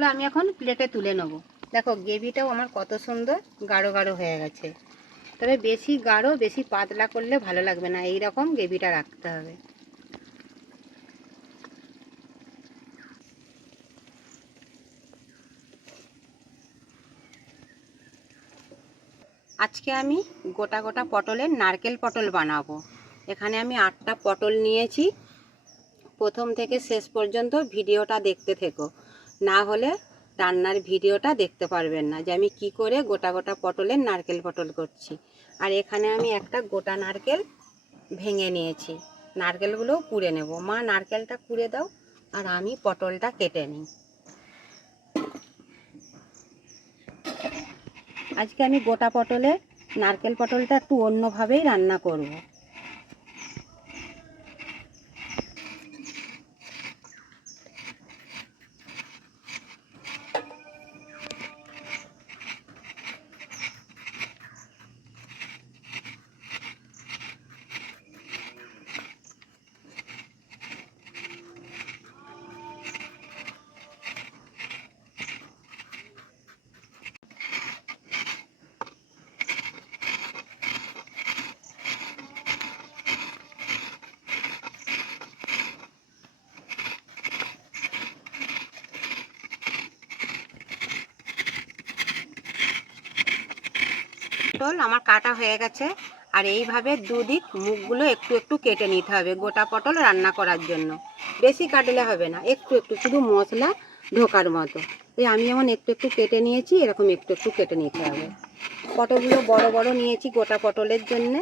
পটলগুলো আমি এখন প্লেটে তুলে নেব। দেখো গ্রেভিটাও আমার কত সুন্দর গাঢ় গাঢ় হয়ে গেছে। তবে বেশি গাঢ় বেশি পাতলা করলে ভালো লাগবে না, এই রকম গ্রেভিটা রাখতে হবে। আজকে আমি গোটা গোটা পটলের নারকেল পটল বানাবো। এখানে আমি 8টা পটল নিয়েছি। প্রথম থেকে শেষ পর্যন্ত ভিডিওটা দেখতে থেকো, না হলে রান্নার ভিডিওটা দেখতে পারবেন না যে আমি কি করে গোটা গোটা পটলের নারকেল পটল করছি। আর এখানে আমি একটা গোটা নারকেল ভেঙে নিয়েছি, নারকেলগুলোও কুড়ে নেব। মা নারকেলটা কুড়ে দাও আর আমি পটলটা কেটে নিই। আজকে আমি গোটা পটলে নারকেল পটলটা একটু অন্যভাবেই রান্না করব। পটল আমার কাটা হয়ে গেছে, আর এইভাবে দুদিক মুখগুলো একটু একটু কেটে নিতে হবে গোটা পটল রান্না করার জন্য। বেশি কাটলে হবে না, একটু একটু শুধু মশলা ঢোকার মতো। এই আমি যেমন একটু একটু কেটে নিয়েছি, এরকম একটু একটু কেটে নিতে হবে। পটলগুলো বড় বড় নিয়েছি গোটা পটলের জন্যে।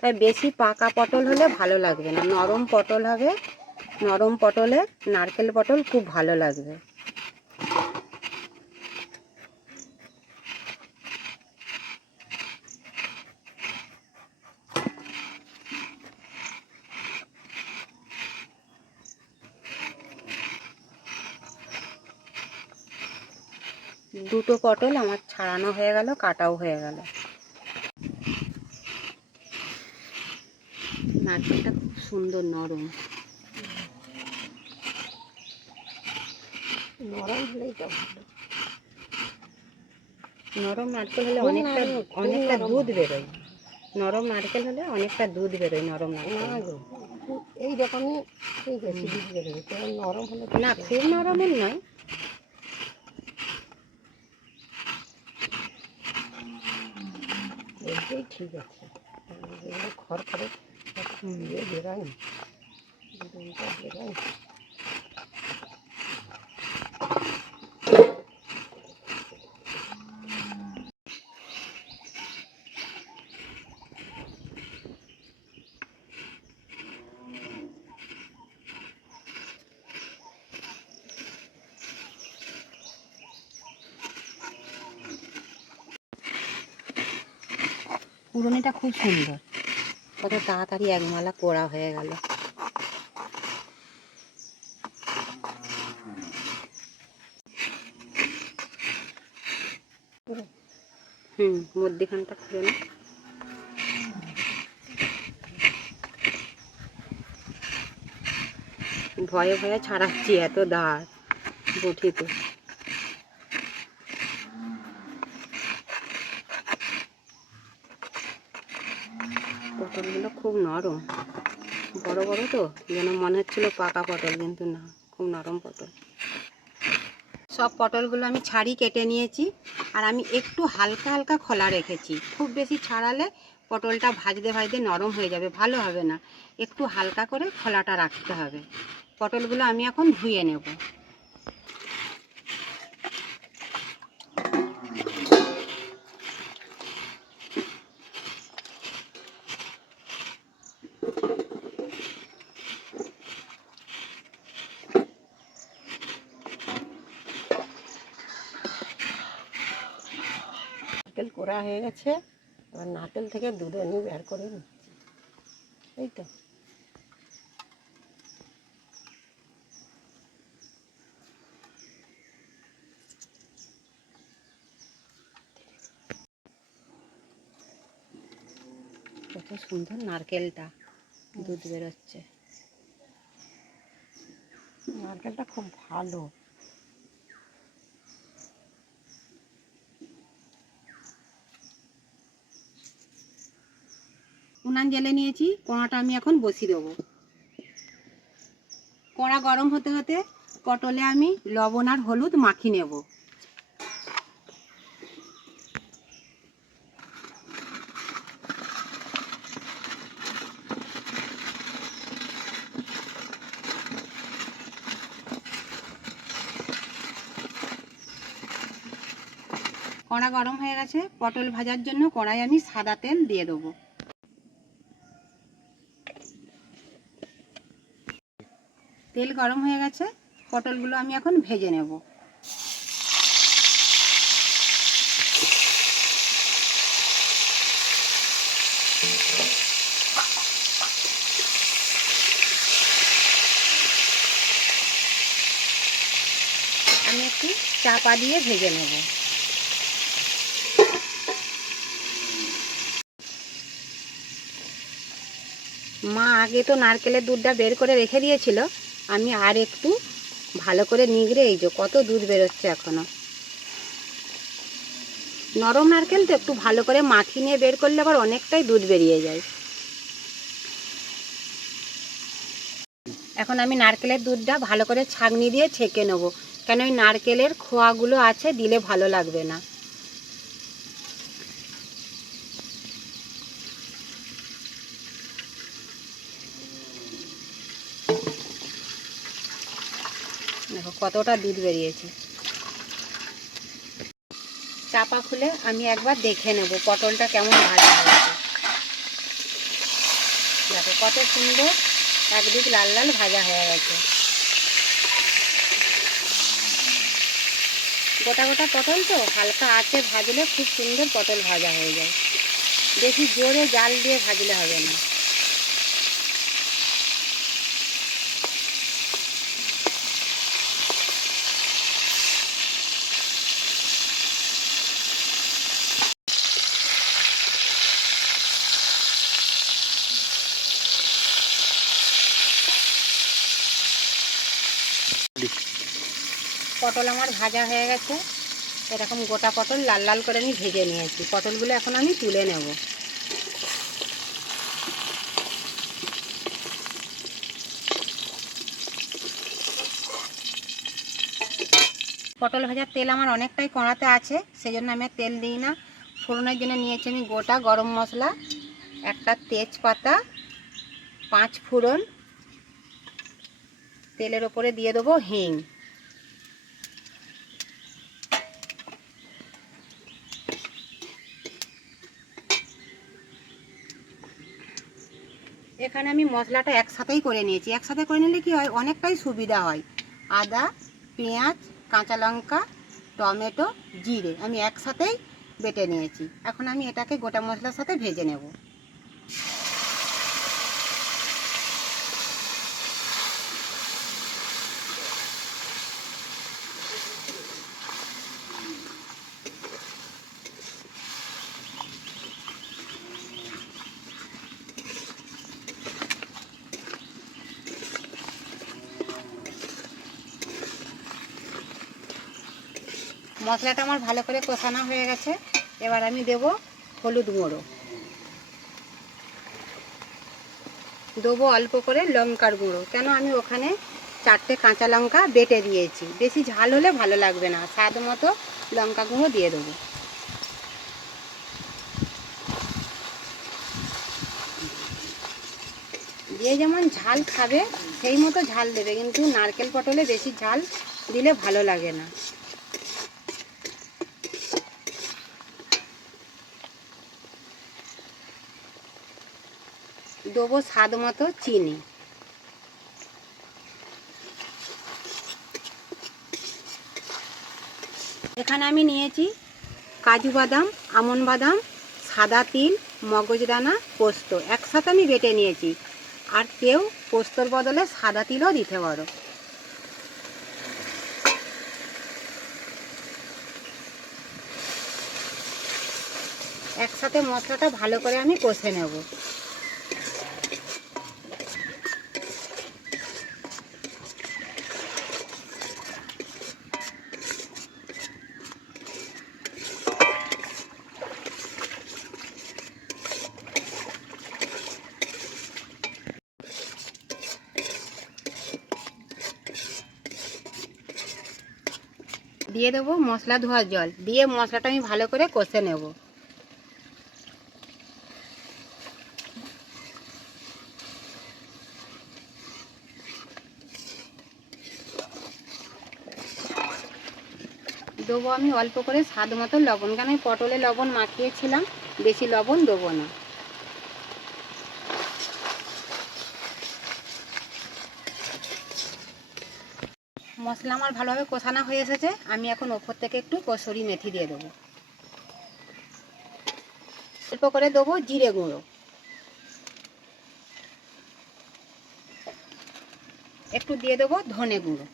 তাই বেশি পাকা পটল হলে ভালো লাগবে না, নরম পটল হবে। নরম পটলে নারকেল পটল খুব ভালো লাগবে। দুটো পটল আমার ছাড়ানো হয়ে গেল, কাটাও হয়ে গেল। নারকেলটা খুব সুন্দর নরম। নরম হলেই তো ভালো। নরম নারকেল হলে অনেকটা অনেকটা দুধ বেরোয়। নরম নারকেল হলে অনেকটা দুধ বেরোয়। নরম নারকেল এই রকমই ঠিক আছে, দুধ বেরোবে। নরম হলে না, খুব নরমও নয়। এটাই ঠিক আছে। খড় খড়ে বেরোয়, দুধটা বেরোয়। পুরনিটা খুব সুন্দর, কত তাড়াতাড়ি একমালা কোড়া হয়ে গেল। মধ্যখানটা খুলে না। ভয়ে ভয়ে ছাড়াচ্ছি, এত ধার বটিতে। পটলগুলো খুব নরম, বড় বড় তো, যেন মনে হচ্ছিল পাকা পটল, কিন্তু না, খুব নরম পটল। সব পটলগুলো আমি ছাড়ি কেটে নিয়েছি, আর আমি একটু হালকা হালকা খোলা রেখেছি। খুব বেশি ছাড়ালে পটলটা ভাজতে ভাজতে নরম হয়ে যাবে, ভালো হবে না। একটু হালকা করে খোলাটা রাখতে হবে। পটলগুলো আমি এখন ধুয়ে নেব। নারকেল কোড়া হয়ে গেছে, এবার নারকেল থেকে দুধ নিয়ে বের করে নিচ্ছি। এই তো কত সুন্দর নারকেলটা দুধ বেরোচ্ছে। নারকেলটা খুব ভালো। উনান জ্বেলে নিয়েছি, কড়াটা আমি এখন বসিয়ে দেবো। কড়া গরম হতে হতে পটলে আমি লবণ আর হলুদ মাখিয়ে নেব। কড়া গরম হয়ে গেছে, পটল ভাজার জন্য কড়াই আমি সাদা তেল দিয়ে দেবো। তেল গরম হয়ে গেছে, পটলগুলো আমি এখন ভেজে নেব। আমি একটু চাপা দিয়ে ভেজে নেব। মা আগে তো নারকেলের দুধটা বের করে রেখে দিয়েছিল, আমি আর একটু ভালো করে নিগড়ে, এই যে কত দুধ বেরোচ্ছে এখনো। নরম নারকেল তো একটু ভালো করে মাখিয়ে নিয়ে বের করলে আবার অনেকটাই দুধ বেরিয়ে যায়। এখন আমি নারকেলের দুধটা ভালো করে ছাঁকনি দিয়ে ছেঁকে নেব, কেন ওই নারকেলের খোয়াগুলো আছে, দিলে ভালো লাগবে না। দেখো কতটা দুধ বেরিয়েছে। চাপা খুলে আমি একবার দেখে নেব পটলটা কেমন ভাজা হয়েছে। দেখো কত সুন্দর একদিক লাল লাল ভাজা হয়ে গেছে। গোটা গোটা পটল তো হালকা আঁচে ভাজলে খুব সুন্দর পটল ভাজা হয়ে যায়, বেশি জোরে জাল দিয়ে ভাজলে হবে না। পটল আমার ভাজা হয়ে গেছে, এরকম গোটা পটল লাল লাল করে আমি ভেজে নিয়েছি। পটলগুলো এখন আমি তুলে নেব। পটল ভাজার তেল আমার অনেকটাই কড়াতে আছে, সেই জন্য আমি তেল দিই না। ফোড়নের জন্য নিয়েছি আমি গোটা গরম মশলা, একটা তেজপাতা, 5 ফোড়ন, তেলের ওপরে দিয়ে দেবো হিং। এখানে আমি মশলাটা একসাথেই করে নিয়েছি। একসাথে করে নিলে কি হয়, অনেকটাই সুবিধা হয়। আদা, পেঁয়াজ, কাঁচা লঙ্কা, টমেটো, জিরে আমি একসাথেই বেটে নিয়েছি। এখন আমি এটাকে গোটা মশলার সাথে ভেজে নেব। মশলাটা আমার ভালো করে কষানো হয়ে গেছে, এবার আমি দেব হলুদ গুঁড়ো, দেবো অল্প করে লঙ্কার গুঁড়ো, কেন আমি ওখানে 4টে কাঁচা লঙ্কা বেটে দিয়েছি, বেশি ঝাল হলে ভালো লাগবে না, স্বাদ মতো লঙ্কা গুঁড়ো দিয়ে দেবো। যে যেমন ঝাল খাবে সেই মতো ঝাল দেবে, কিন্তু নারকেল পটলে বেশি ঝাল দিলে ভালো লাগে না। দেবো স্বাদ মতো চিনি। এখানে আমি নিয়েছি কাজু বাদাম, আমন্ড বাদাম, সাদা তিল, মগজদানা, পোস্ত একসাথে আমি বেটে নিয়েছি। আর কেউ পোস্তর বদলে সাদা তিলও দিতে পারো। একসাথে মশলাটা ভালো করে আমি কষে নেব। দিয়ে দেবো মশলা ধোয়ার জল, দিয়ে মশলাটা আমি ভালো করে কষে নেব। দেবো আমি অল্প করে স্বাদ মতো লবণ, কারণ আমি পটলে লবণ মাখিয়েছিলাম, বেশি লবণ দেবো না। মশলা আমার ভালোভাবে কষানো হয়ে এসেছে, আমি এখন ওপর থেকে একটু কসুরি মেথি দিয়ে দেবো। অল্প করে দেবো জিরে গুঁড়ো, একটু দিয়ে দেবো ধনে গুঁড়ো।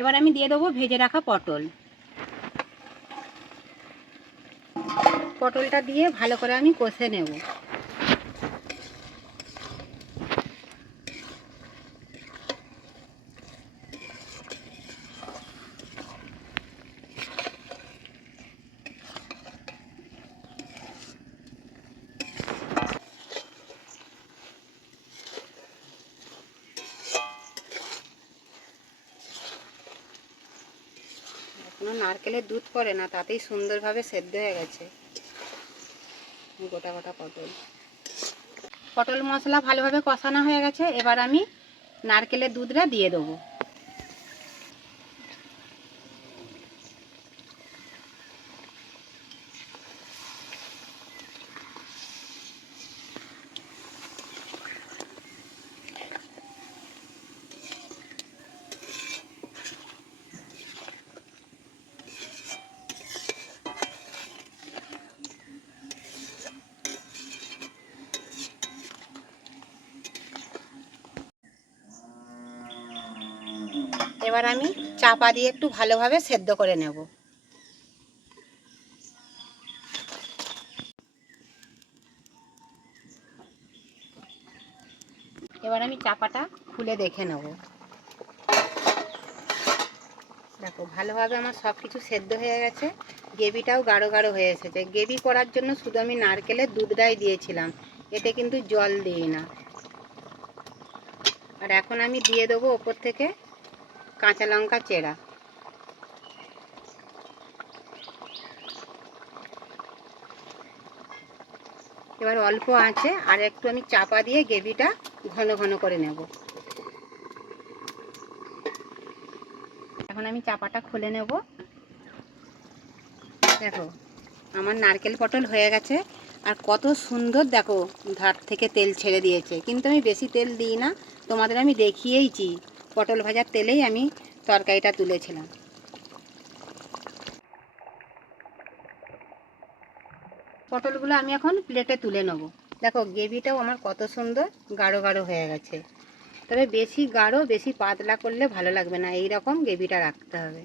এবার আমি দিয়ে দেবো ভেজে রাখা পটল। পটলটা দিয়ে ভালো করে আমি কষে নেব। এখনো নারকেলের দুধ পড়ে না, তাতেই সুন্দরভাবে সেদ্ধ হয়ে গেছে গোটা গোটা পটল। পটল মশলা ভালোভাবে কষানো হয়ে গেছে, এবার আমি নারকেলের দুধটা দিয়ে দেবো। এবার আমি চাপা দিয়ে একটু ভালোভাবে সেদ্ধ করে নেব। এবার আমি চাপাটা খুলে দেখে নেব। দেখো ভালোভাবে আমার সব কিছু সেদ্ধ হয়ে গেছে, গ্রেভিটাও গাঢ় গাঢ় হয়ে এসেছে। গ্রেভি করার জন্য শুধু আমি নারকেলের দুধটাই দিয়েছিলাম, এতে কিন্তু জল দিই না। আর এখন আমি দিয়ে দেবো ওপর থেকে কাঁচা লঙ্কা চেরা। এবার অল্প আছে আর একটু আমি চাপা দিয়ে গ্রেভিটা ঘন ঘন করে নেব। এখন আমি চাপাটা খুলে নেব। দেখো আমার নারকেল পটল হয়ে গেছে, আর কত সুন্দর দেখো ধার থেকে তেল ছেড়ে দিয়েছে। কিন্তু আমি বেশি তেল দিই না, তোমাদের আমি দেখিয়েইছি, পটল ভাজার তেলেই আমি তরকারিটা তুলেছিলাম। পটলগুলো আমি এখন প্লেটে তুলে নেব। দেখো গ্রেভিটাও আমার কত সুন্দর গাঢ় গাঢ় হয়ে গেছে। তবে বেশি গাঢ় বেশি পাতলা করলে ভালো লাগবে না, এই রকম গ্রেভিটা রাখতে হবে।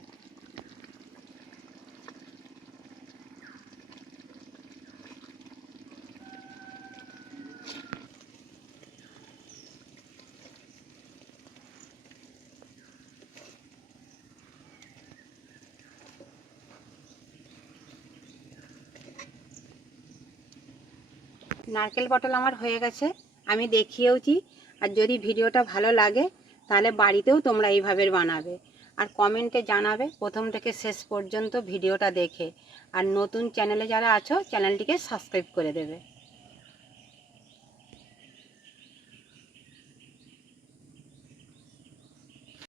নারকেল পটল আমার হয়ে গেছে, আমি দেখিয়েওছি। আর যদি ভিডিওটা ভালো লাগে তাহলে বাড়িতেও তোমরা এইভাবে বানাবে, আর কমেন্টে জানাবে প্রথম থেকে শেষ পর্যন্ত ভিডিওটা দেখে। আর নতুন চ্যানেলে যারা আছো চ্যানেলটিকে সাবস্ক্রাইব করে দেবে।